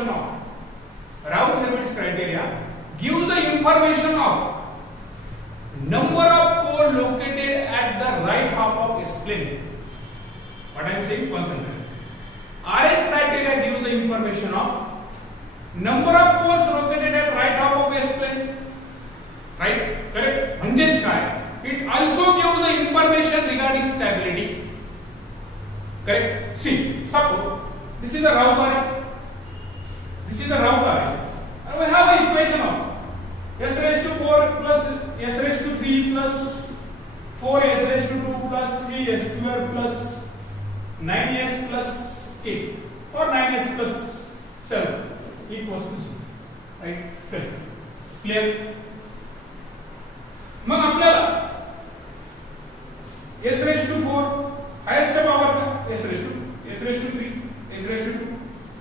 information of Routh-Hurwitz criteria gives the information of number of poles located at the right half of a spline. What I am saying, concentrate. RH criteria gives the information of number of poles located at right half of a spline. Right? Correct? म्हणजेच काय? It also gives the information regarding stability. Correct? See, suppose this is a Routh array. This is a Routh array. And we have an equation of s raised to 4 plus s raised to 3 plus 4s raised to 2 plus 3s square plus 9s plus 8 or 9s plus 7 equals to 0. Right? Correct. Clear? मग आपल्याला s raised to 4 highest power का s raised to 3 s raised to 2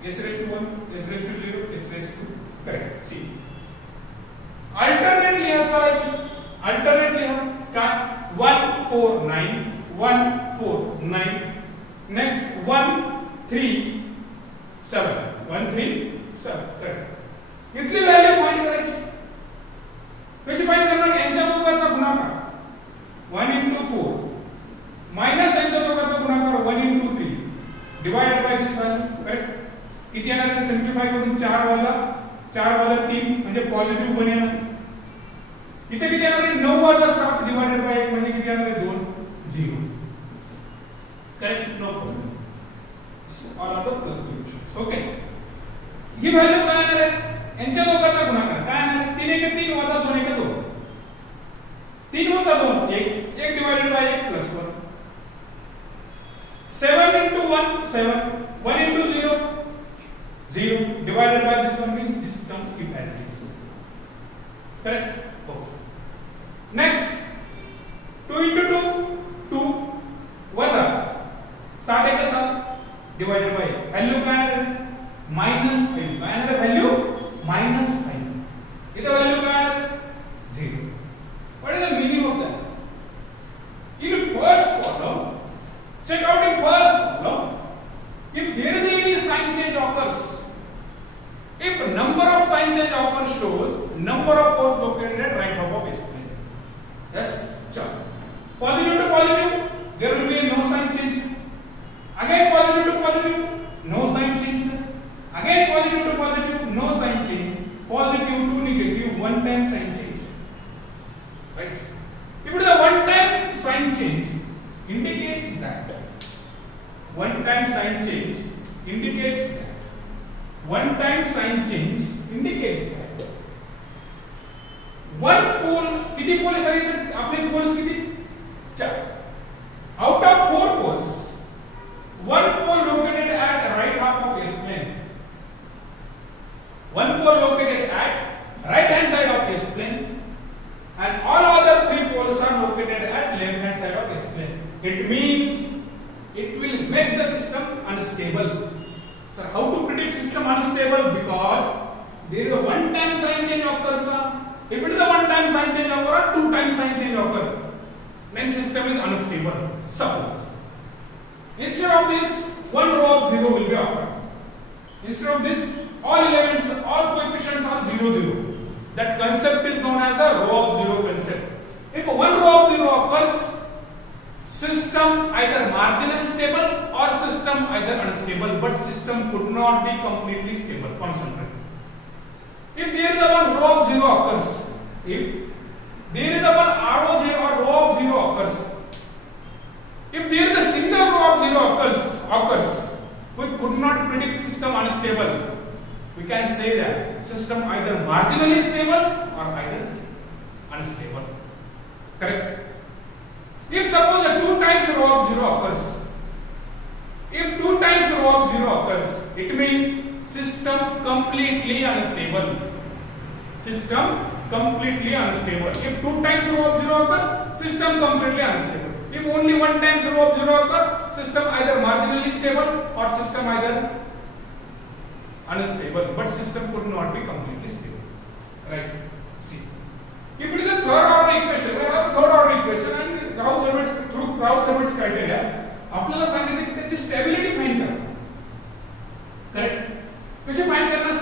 s raised to 1 s raised to 0 s raised to correct. See, alternate लिहा चालायची. alternate लिहा काय 1 4 9 1 4 9 next 1 3 7 1 3 7 correct. इतनी value find करायची. कशी find करणार? यांच्या दोघांचा गुणाकार 1 into 4 माइनस यांच्या दोघांचा गुणाकार 1 into 3 divided by this value. Correct? किती येणार आहे? सिम्प्लिफाय करून 4 वजा 3 म्हणजे पॉझिटिव्ह पण येणार. इथे किती येणार आहे? 9 वजा 7 डिवाइडेड बाय 1 म्हणजे किती येणार आहे? 2 0. Correct? No problem. All of the plus solutions. Okay. ही व्हॅल्यू काय येणार आहे? यांच्या दोघांचा गुणाकार काय येणार आहे? 3 1 3 वजा 2 1 2 3 वजा 2 1 1 divided by 1 plus 1 7 into 1 7 1 into 0 0 divided by this one means this terms keep as it is. Correct? Okay. Next 2 into 2 2 वजा 7 1 7 divided by value काय आहे? -5 काय आहे value? -5. इथे value काय आहे? 0. What is the meaning of that? In first column, check out in first column. If there is any sign change occurs, if number of sign change occurs shows number of poles located at right half of a spline. Yes, check. Positive to positive, there will be no sign change. Again positive to positive, no sign change. Again positive to positive, no sign change. Positive to negative, one time sign change. Right? If it is a one time sign change, indicates that one time sign change indicates that one time sign change indicates that one pole किती पोल सांगितले आपले poles किती 4 out of 4 poles one pole located at right half of a spline one pole located at right hand side of a spline and all other 3 poles are located at left hand side of a spline. It means it will make the system unstable. So how to predict system unstable? Because there is a one time sign change occurs. If it is a one time sign change occur or two time sign change occur, then system is unstable. Suppose instead of this one row of 0 will be occur. Instead of this all elements, all coefficients are 0 0. That concept is known as the row of 0 concept. If one row of 0 occurs, system either marginally stable or system either unstable, but system could not be completely stable. Concentrate. If there is a one row of 0 occurs, if there is a one row of 0 occurs, if there is a single row of 0 occurs, we could not predict system unstable. We can say that system either marginally stable or either unstable. Correct? If suppose a 2 times row of 0 occurs, if 2 times row of 0 occurs, it means system completely unstable. System completely unstable. If 2 times row of 0 occurs, system completely unstable. If only 1 times row of 0 occurs, system either marginally stable or system either unstable, but system could not be completely stable. Right? See. If it is a third order equation, we have a third order equation and through Routh-Hurwitz criteria, आपल्याला सांगितले की त्याची stability find करा. Correct? कशी find करणार?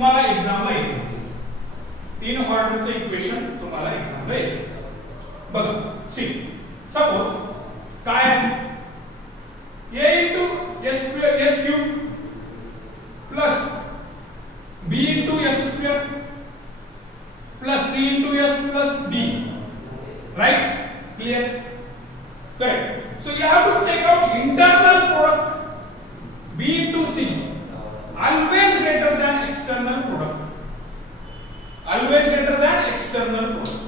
तुम्हाला एक्झामला येईल. 3 ऑर्डरचे equation तुम्हाला एक्झामला येईल. बघा सी सपोज काय आहे a into s cube plus b into s square plus c into s plus d, right? Clear? Correct. So you have to check out internal product b into c always greater than external product, always greater than external product.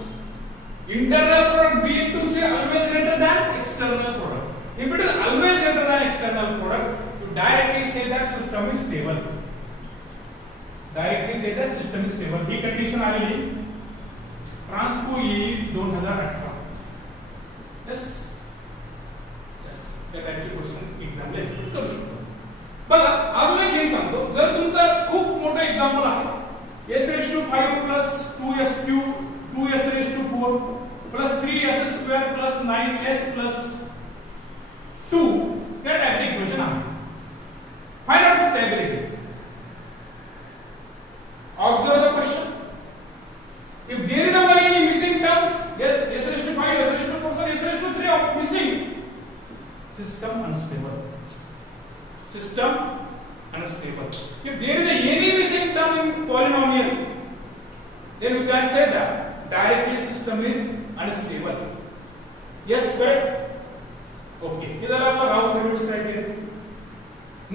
Internal product b into c always greater than external product. If it is always greater than external product, you directly say that system is stable. Directly say that system is stable. He condition आलेली ट्रान्सको ई 2018. Yes. Yes. त्या टाइपचे question एक्झामला expect करू शकतो. बघा अजून एक हे सांगतो, जर तुमचं खूप मोठं एक्झाम्पल आहे s⁵ plus 2s³ 2s⁴ plus 3s² plus 9s plus 2 या टाइपचे इक्वेशन आहे. Find out stability. Observe the question. If there is any missing terms, yes, s⁵, s⁴, s⁴ are missing. System unstable. System unstable. If there is any missing term in polynomial, then we can say that directly system is unstable. Yes, correct. Okay. ये जरा आपका राउथ-हेविट्स criteria.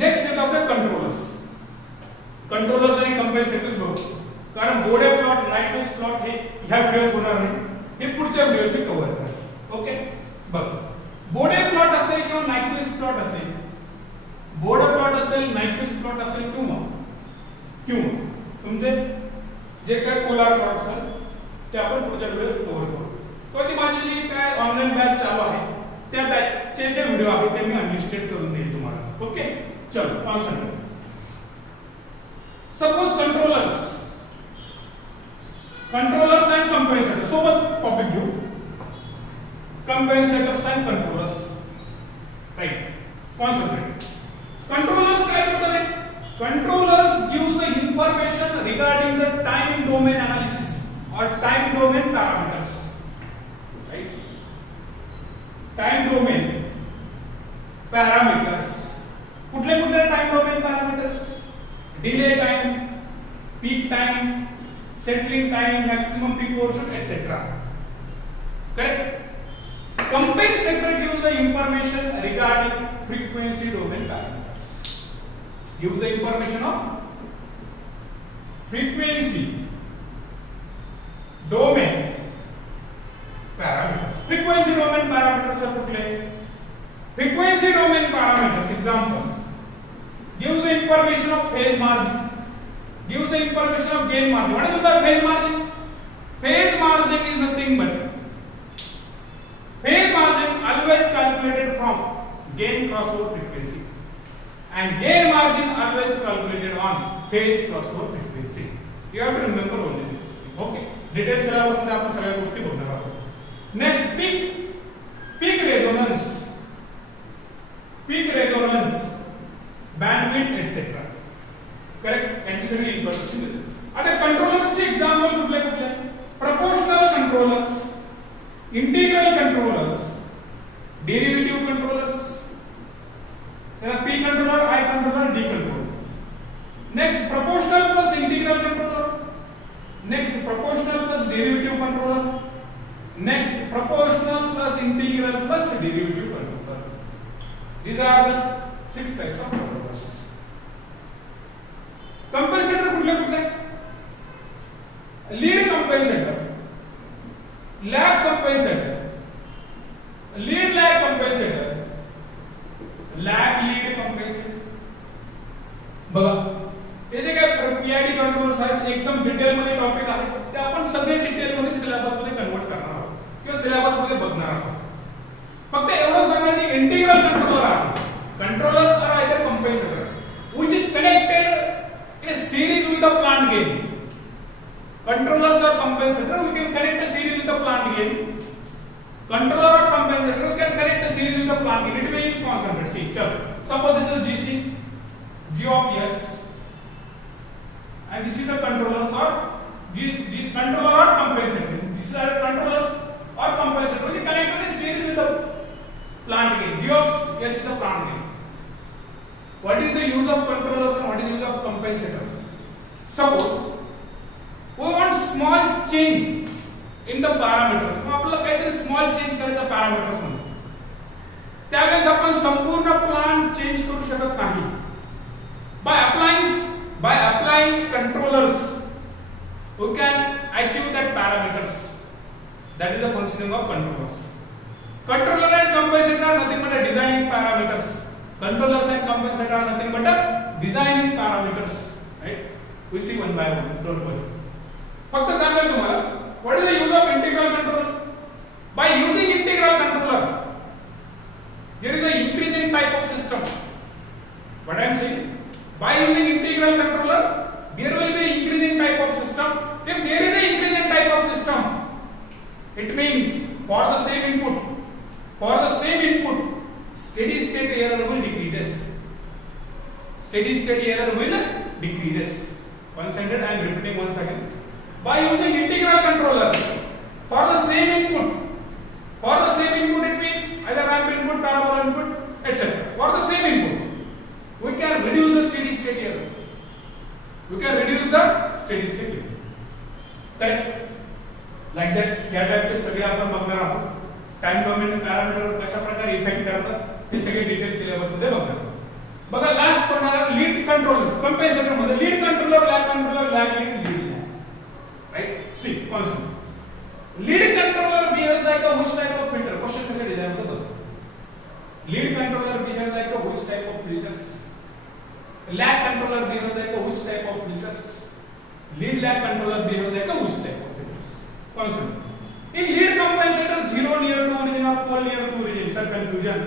Next है आपका controllers. Controllers आणि कंपेन्सेटर्स बघू, कारण बोर्डे plot Nyquist plot हे ह्या व्हिडिओत होणार नाही, हे पुढच्या व्हिडिओत मी कव्हर करेन. ओके बघ, बोर्डे प्लॉट असेल किंवा नाइक्विस्ट प्लॉट असेल, बोर्डे प्लॉट असेल, नाइक्विस्ट प्लॉट असेल किंवा तुमचे जे काय पोलार प्लॉट असेल ते आपण पुढच्या व्हिडिओत कव्हर करू. तो ती माझी जी काय ऑनलाइन बॅच चालू आहे त्या बॅचचे जे व्हिडिओ आहेत ते मी अनलिस्टेड करून देईल तुम्हाला. ओके चलो concentrate. Suppose controllers and compensators सोबत टॉपिक घेऊ. compensators and controllers, right? Concentrate. Controllers काय करतात? Controllers gives the information regarding the time domain analysis or time domain parameters, right? Time domain parameters. कुठले time domain parameters? Delay time, peak time, settling time, maximum peak portion, etc. Correct? Compensator gives the information regarding frequency domain parameters. Gives the information of frequency domain parameters. Frequency domain parameters are कुठले? Frequency domain parameters, example, gives the information of phase margin, gives the information of gain margin. What is the phase margin? Phase margin is nothing but phase margin always calculated from gain crossover frequency, and gain margin always calculated on phase crossover frequency. You have to remember only this. Okay, detail syllabus मध्ये आपण सगळ्या गोष्टी बघणार आहोत. Next, peak resonance, bandwidth, etc. Correct, यांची सगळी information देते. आता कंट्रोलर्सचे एक्झाम्पल कुठले? Proportional controllers, integral controllers, derivative controllers, P controller, I controller, D controllers. Next proportional plus integral controller, next proportional plus derivative controller, next proportional plus integral plus derivative controller. These are the 6 types of controllers. Compensator कुठले? Lead compensator, lag compensator, lead lag compensator, lag lead compensator. बघा हे जे काय PID controllers आहेत एकदम detail मध्ये topic आहे, ते आपण सगळे डिटेल मध्ये सिलेबस मध्ये कन्वर्ट करणार आहोत किंवा सिलेबस मध्ये बघणार आहोत. फक्त एवढं सांगायचं इंटिग्रल कंट्रोलर आहे. Controller are either compensator which is connected in a series with the plant gain. Controllers or compensator, we can connect a series with the plant gain. Controller or compensator, we can connect a series with the plant gain. It means constant. See, chalo. Suppose this is GC, G of S, and this is the controllers or the controller or compensator. These are the controllers or compensator. They connected in series with the plant gain. G of S is the plant gain. What is the use of controllers and what is the use of compensator? Suppose we want small change in the parameters. आपल्याला काहीतरी small change करायचं parameters मध्ये, त्यावेळेस आपण संपूर्ण plant change करू शकत नाही. by applying controllers we can achieve that parameters. That is the functioning of controllers. Controller and compensator are nothing but designing parameters. Controllers and compensator are nothing but designing parameters, right? We see one by one, don't worry. फक्त सांगेल तुम्हाला what is the use of integral controller. By using integral controller there is an increasing type of system. What I am saying, by using integral controller there will be increasing type of system. If there is a increasing type of system, it means for the same input steady state error will decreases. Steady state error will decreases. One sentence I am repeating once again. By using integral controller for the same input it means either ramp input, parabola input, etc. For the same input we can reduce the steady state error. Correct? Like that या टाइपचे सगळे आपण बघणार आहोत. Time domain parameter कशा प्रकारे effect करतात हे सगळे details syllabus मध्ये बघणार. बघा लास्ट पण आहे लीड कंट्रोलर्स. कंपेन्सेटर मध्ये lead controller, lag controller, lag lead, right? See concept. Lead controller behaves like a which type of filter. Question कसे डिझाइन होतं? Lead controller behaves like a which type of filters. Lag controller behaves like a which type of filters. Lead lag controller behaves like a which type of filters. Concept. In lead compensator, zero near to origin or pole near to origin. Sir, confusion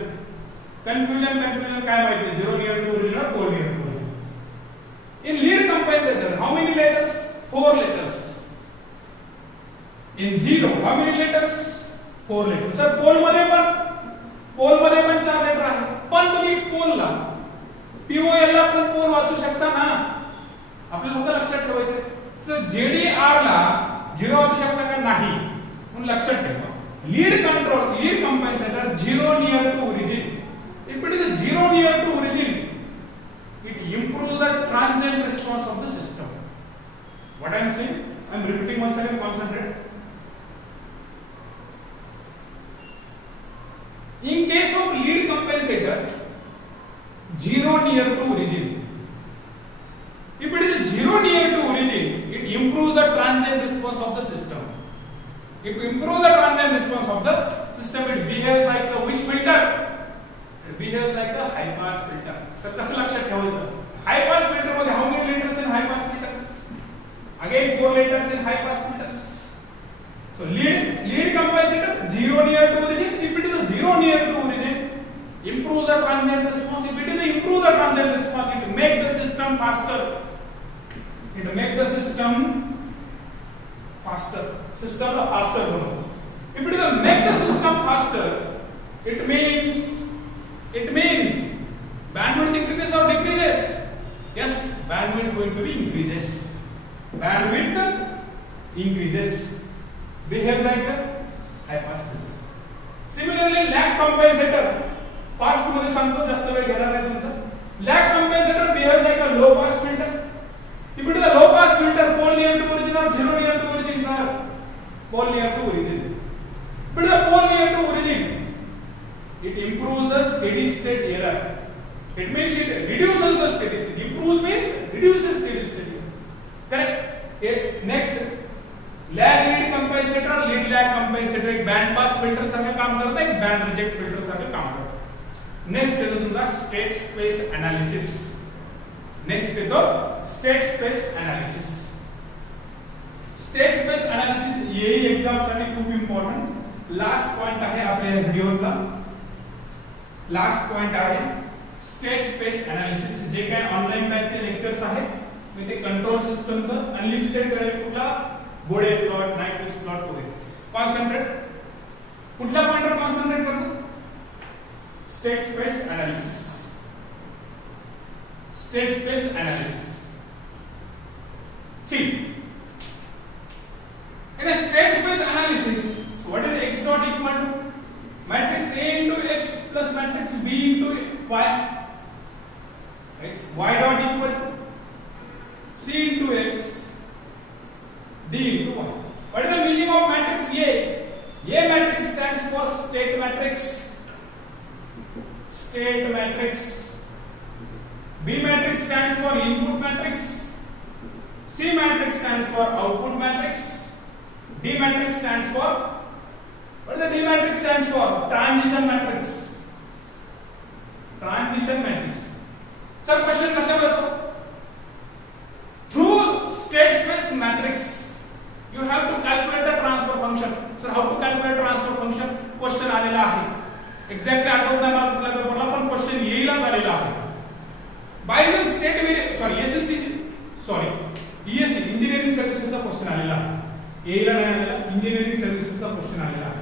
काय माहिती? Zero near to origin or pole near to origin. In lead compensator, how many letters? 4 letters. In zero, how many letters? 4 letters. Sir, pole मध्ये पण 4 letter आहे. पण तुम्ही pole ला POL ला पण pole वाचू शकता ना. आपल्याला फक्त लक्षात ठेवायचं. सर JDR ला 0 वाचू शकता का? नाही. लक्षात ठेवा. Lead compensator zero near to origin. If it is zero near to origin, it improves the transient response of the system. What I am saying, I am repeating once again. Concentrate. In case of lead compensator, zero near to origin. If it is zero near to origin, it improves the transient response of the system. If you improve the transient response of the system, it behaves like a which filter? It behaves like a high pass filter. So, कसं लक्षात ठेवायचं? High pass filter मध्ये how many letters in high pass filters? Again 4 letters in high pass filters. So, lead compensator zero near to origin. If it is a zero near to origin, improve the transient response. If it is a improve the transient response, it make the system faster. It make the system faster. System faster. If it is a make the system faster, it means bandwidth increases or decreases? Yes, bandwidth going to be increases. Bandwidth increases. Behave like a high pass filter. Similarly, lag compensator. Fast मध्ये सांगतो, जास्त वेळ घेणार नाही तुमचा. Lag compensator behave like a low pass filter. If it is a low pass filter, pole near to origin or zero near to origin, sir. Pole near to origin. But the pole near to origin, it improves the steady state error. It means it reduces the steady state. Improves means reduces steady state error. Correct? Next, lag lead compensator, lead lag compensator एक band pass filter सारखं काम करता है, एक band reject filter सारखं काम करता है. Next है तो तुम्हारा state space analysis. Next है तो state space analysis. State space analysis यही एग्जाम साठी खूप इम्पॉर्टंट लास्ट पॉइंट आहे आपल्या व्हिडिओतला. लास्ट पॉइंट आहे स्टेट स्पेस एनालिसिस. जे काही ऑनलाइन बॅचचे लेक्चर्स आहेत मी ते कंट्रोल सिस्टमचं अनलिस्टेड करेल. कुठला बोडे प्लॉट, नाइक्विस्ट प्लॉट वगैरे. कॉन्सन्ट्रेट कुठल्या पॉइंटवर कॉन्सन्ट्रेट करतो? State space analysis. State space analysis plus matrix B into Y, right? Y dot equal C into X D into Y. What is the meaning of matrix A? A matrix stands for state matrix. State matrix. B matrix stands for input matrix. C matrix stands for output matrix. D matrix stands for, what is the D matrix stands for? Transition matrix. Transition matrix. Sir, question कसा बतो? Through state space matrix, you have to calculate the transfer function. Sir, how to calculate transfer function? Question आलेला आहे. Exactly आठवत नाही मला कुठल्या पेपरला, पण क्वेश्चन येईलाच आलेला आहे. By the state sorry SSC sorry ESC engineering सर्व्हिसेसचा क्वेश्चन आलेला आहे. येईला नाही आलेला, इंजिनिअरिंग सर्व्हिसेसचा क्वेश्चन आलेला आहे.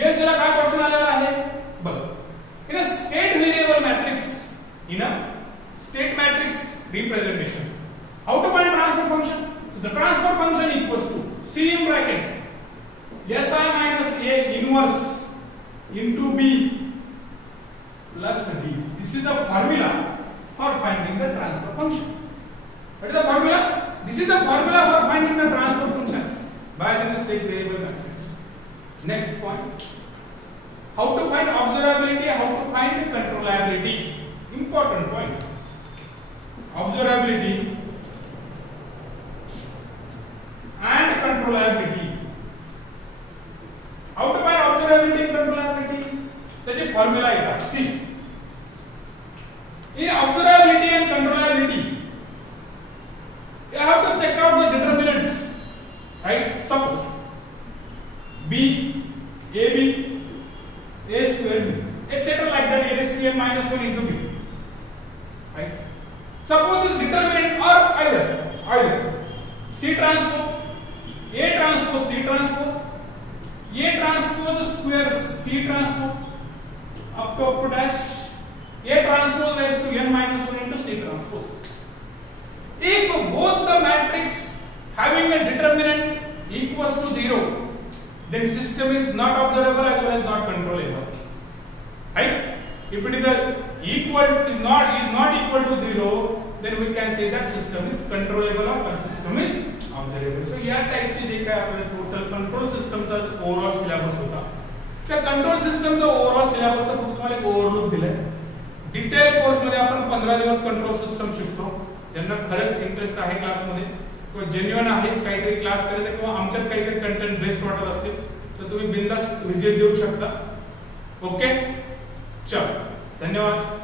ESC ला काय क्वेश्चन आलेला आहे बघ. In a state variable matrix, in a state matrix representation, how to find transfer function? So the transfer function equals to C in bracket SI minus A inverse into B plus D. This is the formula for finding the transfer function. What is the formula? This is the formula for finding the transfer function by the state variable matrix. Next point. How to find observability, how to find controllability. Important point. Observability and controllability. How to find observability and controllability? त्याची formula येतात. See. In observability and controllability, you have to check out the determinants, right? Suppose B, AB, A square B, etc. like that, A raised to n minus 1 into B, right? Suppose this determinant or either C transpose, A transpose, C transpose, A transpose square C transpose up to dash, A transpose raised to n minus 1 into C transpose. If both the matrix having a determinant equals to 0, then system is not observable as well as not controllable. Right? If it is not equal to 0, then we can say that system is controllable or system is observable. So या type ची जे काय आपले total control system चा overall syllabus होता, त्या control system चा overall syllabus चा तुम्हाला एक ओव्हरव्ह्यू दिलाय. डिटेल कोर्स मध्ये आपण 15 दिवस कंट्रोल सिस्टम शिकतो. ज्यांना खरंच इंटरेस्ट आहे क्लासमध्ये किंवा जेन्युइन आहे काहीतरी क्लास करायचा किंवा आमच्यात काहीतरी कंटेंट बेस्ट वाटत असतील तर तुम्ही बिंदास विजिट देऊ शकता. ओके, चल, धन्यवाद.